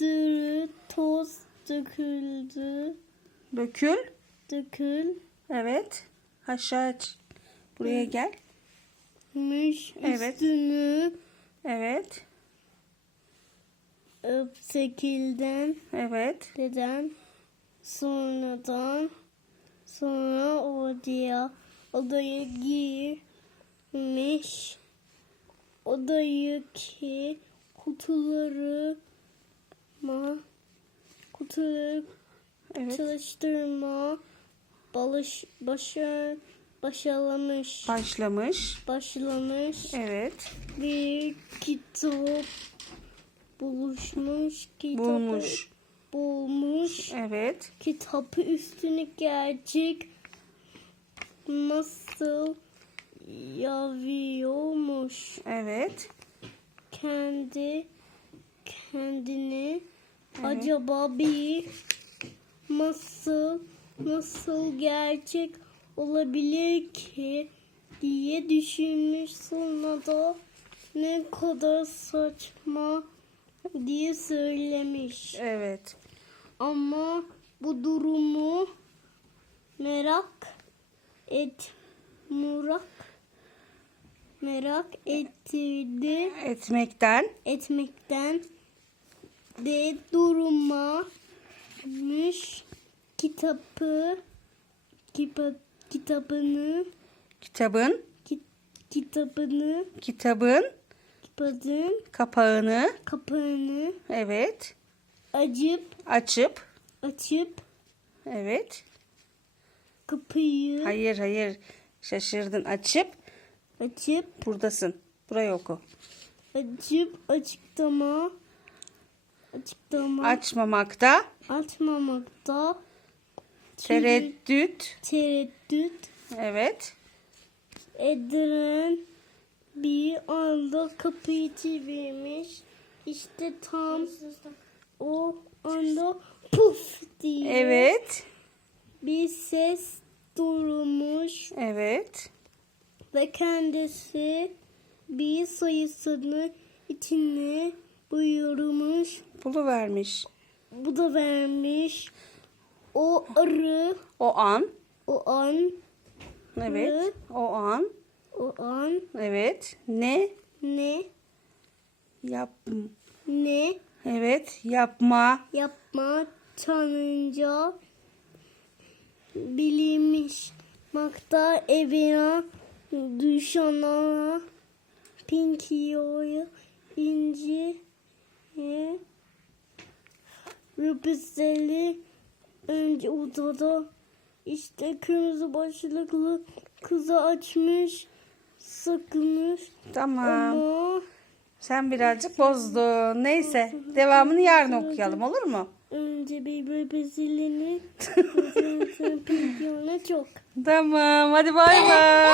sürü toz döküldü. Dökül. Dökülmüş Evet. Aşağı aç. Buraya gel. Evet. üstünü Evet. öp şekilden Evet. neden sonradan sonra odaya odaya girmiş odayı kutuları ma kutuları Evet. çalıştırma balış başa başlamış Başlamış. başlamış Evet. bir kitap buluşmuş kitabı Bulmuş. bulmuş Evet. kitabı üstüne gerçek nasıl yazıyormuş Evet. kendi kendini acaba bir nasıl nasıl gerçek olabilir ki diye düşünmüş sonra da ne kadar saçma diye söylemiş. Evet. Ama bu durumu merak et Murak merak ettirdi Etmekten. etmekten de durmamış kitabı kipa, kitabını Kitabın. ki, kitabını Kitabın kitabın kapağını. kapağını Evet. açıp Açıp. açıp Evet. kapıyı Hayır hayır. Şaşırdın. Açıp. açıp Buradasın. Burayı oku. açıp açıklama açıklama Açmamakta. açmamakta Tereddüt. tereddüt Evet. edilen bir anda kapıyı çevirmiş. İşte tam o anda puf diye Evet. bir ses durmuş Evet. ve kendisi bir sayısını içine buyurmuş. Bulu vermiş. Bu da vermiş. O arı O an. o an Evet. O an. o an Evet. Ne? ne Yap. ne Evet. Yapma. yapma tanınca bilinmiş makta evine düşana Pinkiyo'ya inci Rüpüseli önce odada işte kırmızı başlıklı kızı açmış sakınmış Tamam. ama Sen birazcık bozdun. Neyse. Devamını yarın okuyalım olur mu? önce bir bebezilini Pinkiyo'na çok Tamam. Hadi bay bay.